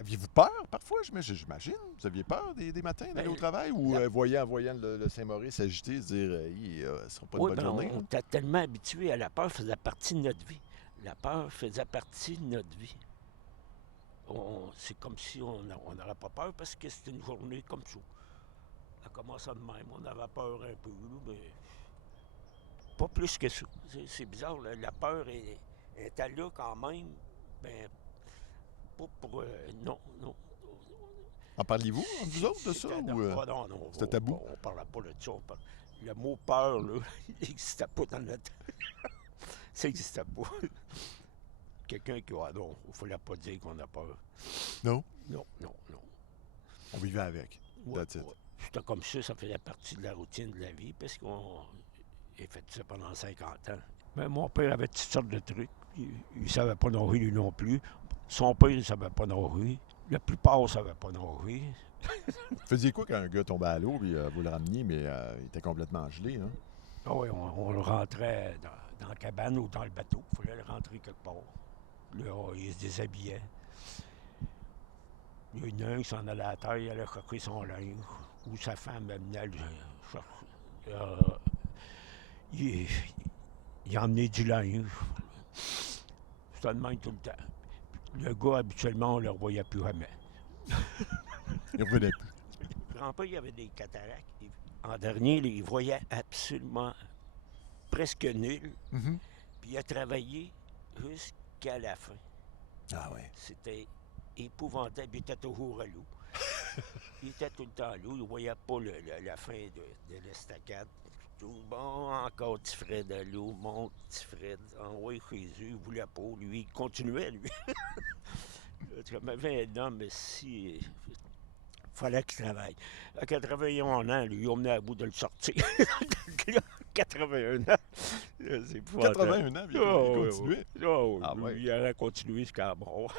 Aviez-vous peur parfois, j'imagine? Vous aviez peur des matins d'aller au Ben, travail ou la- en voyant le Saint-Maurice s'agiter, se dire, ce sera pas une oui, bonne ben, journée, on là? était tellement habitués à la peur, faisait partie de notre vie. La peur faisait partie de notre vie. C'est comme si on n'aurait pas peur parce que c'était une journée comme ça. Ça commençait de même. On avait peur un peu, là, mais pas plus que ça. C'est bizarre, la peur était là quand même. Ben, pas pour. Non, non. En parliez-vous, entre vous autres, de ça C'était. ou Oh non, non, c'était tabou? on parlait pas de ça. Le mot peur, là, il n'existait pas dans notre. Ça n'existait pas. Quelqu'un qui. Ah non, il ne fallait pas dire qu'on a peur. Non? Non, non, non. On vivait avec. Ouais, That's it. ouais. C'était comme ça faisait partie de la routine de la vie, parce qu'on a fait ça pendant 50 ans. Mais mon père avait toutes sortes de trucs. Il ne savait pas nager, lui non plus. Son père ne savait pas nager. La plupart ne savaient pas nager. Vous faisiez quoi quand un gars tombait à l'eau et vous le rameniez, mais il était complètement gelé, hein? Ah oui, on le rentrait dans la cabane ou dans le bateau. Il fallait le rentrer quelque part. Là, il se déshabillait. Il y en a un qui s'en allait à la terre, il allait chercher son linge. Ou sa femme amenait le chercher. Il, il emmenait du linge. C'était de même tout le temps. Le gars, habituellement, on ne le revoyait plus jamais. Il revenait plus. Grand-père, il avait des cataractes. En dernier, il voyait absolument presque nul. Mhm. Puis il a travaillé jusqu'à la fin. Ah ouais. C'était épouvantable. Il était toujours à l'eau. Il était tout le temps à l'eau. Il ne voyait pas la fin de l'estacade. Tout bon, encore petit Fred à l'eau, mon petit Fred. Envoyé Jésus, il ne voulait pas. Lui, il continuait, lui. Comme avait un homme, si. Il fallait qu'il travaille. À 81 ans, lui, on venait à bout de le sortir. 81 ans. C'est épouvantable. 81 ans, puis il Oh, oui, continuait. oui. Oh, Ah lui, ouais. il aurait continué jusqu'à la mort.